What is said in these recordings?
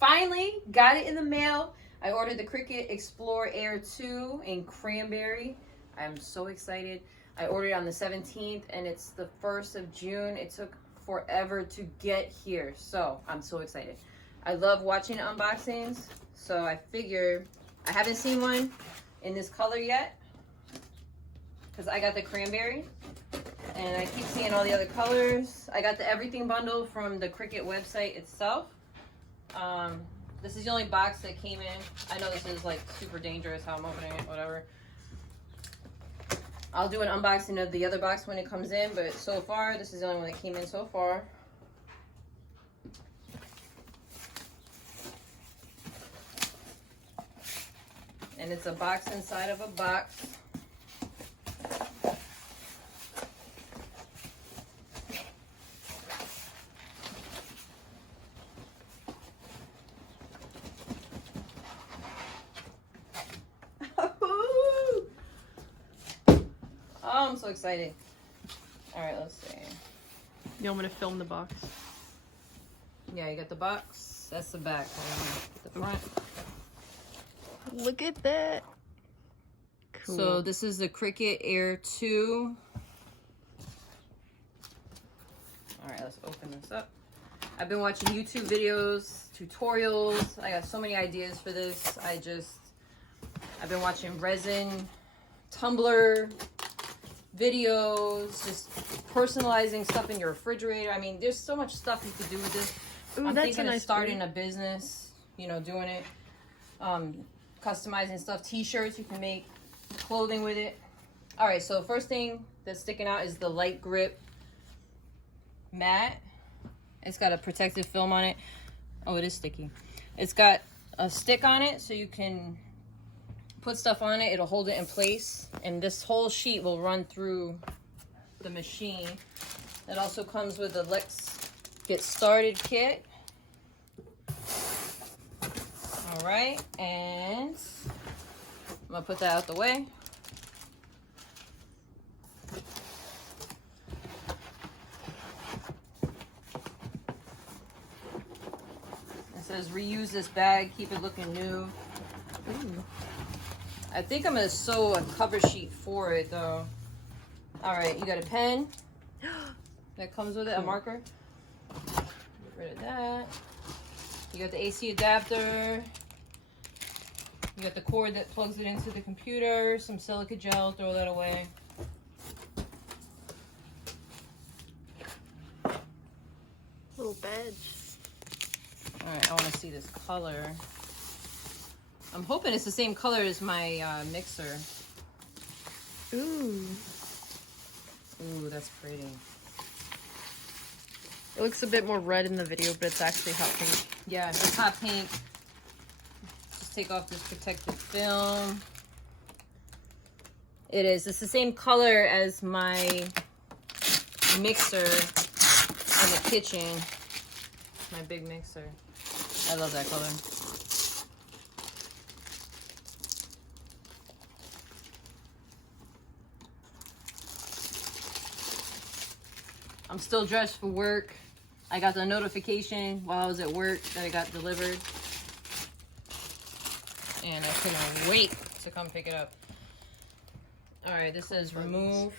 finally got it in the mail. I ordered the Cricut Explore Air 2 in Cranberry. I'm so excited. I ordered it on the 17th and it's the 1st of June. It took forever to get here, so I'm so excited. I love watching unboxings, so I figure I haven't seen one in this color yet because I got the Cranberry and I keep seeing all the other colors. I got the everything bundle from the Cricut website itself. This is the only box that came in. I know this is like super dangerous how I'm opening it, whatever. I'll do an unboxing of the other box when it comes in, but so far this is the only one that came in so far. And it's a box inside of a box. Oh, I'm so excited. All right, let's see. You want me to film the box? Yeah, you got the box. That's the back. The front. Look at that. Cool. So this is the Cricut Air 2. All right, let's open this up. I've been watching YouTube videos, tutorials. I got so many ideas for this. I've been watching resin, Tumblr videos, just personalizing stuff in your refrigerator. I mean, there's so much stuff you could do with this. Ooh, I'm that's thinking a nice of starting a business, you know, doing it, customizing stuff, t-shirts, you can make clothing with it. All right, so first thing that's sticking out is the light grip mat. It's got a protective film on it. Oh, it is sticky. It's got a stick on it so you can put stuff on it. It'll hold it in place, and this whole sheet will run through the machine. It also comes with a Let's Get Started kit. All right, and I'm gonna put that out the way. It says reuse this bag, keep it looking new. Ooh. I think I'm gonna sew a cover sheet for it though. All right, you got a pen that comes with it, a marker. Get rid of that. You got the AC adapter. You got the cord that plugs it into the computer, some silica gel, throw that away. Little badge. All right, I wanna see this color. I'm hoping it's the same color as my mixer. Ooh. Ooh, that's pretty. It looks a bit more red in the video, but it's actually hot pink. Yeah, it's hot pink. Just take off this protective film. It is. It's the same color as my mixer in the kitchen. My big mixer. I love that color. I'm still dressed for work. I got the notification while I was at work that it got delivered. And I couldn't wait to come pick it up. All right, this says remove.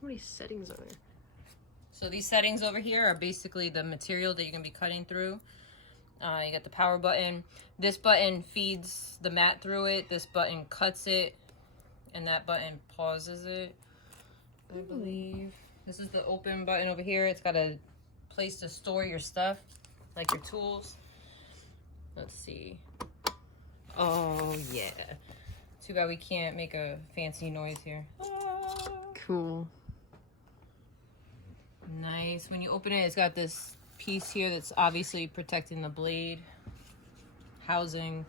How many settings are there? So these settings over here are basically the material that you're gonna be cutting through. You got the power button. This button feeds the mat through it. This button cuts it. And that button pauses it, I believe. This is the open button over here. It's got a place to store your stuff, like your tools. Let's see. Oh, yeah. Too bad we can't make a fancy noise here. Ah. Cool. Nice. When you open it, it's got this piece here that's obviously protecting the blade housing.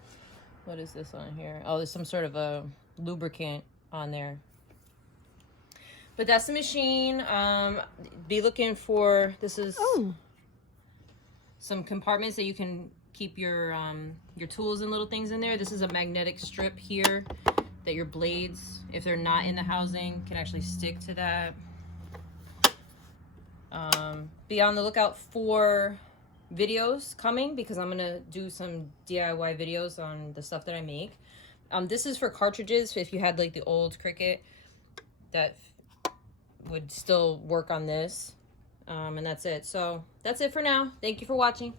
What is this on here? Oh, there's some sort of a lubricant on there. But that's the machine. Be looking for, this is some compartments that you can keep your tools and little things in there. This is a magnetic strip here that your blades, if they're not in the housing, can actually stick to that. Be on the lookout for videos coming because I'm gonna do some DIY videos on the stuff that I make. This is for cartridges. If you had like the old Cricut, that would still work on this. And that's it. So that's it for now. Thank you for watching.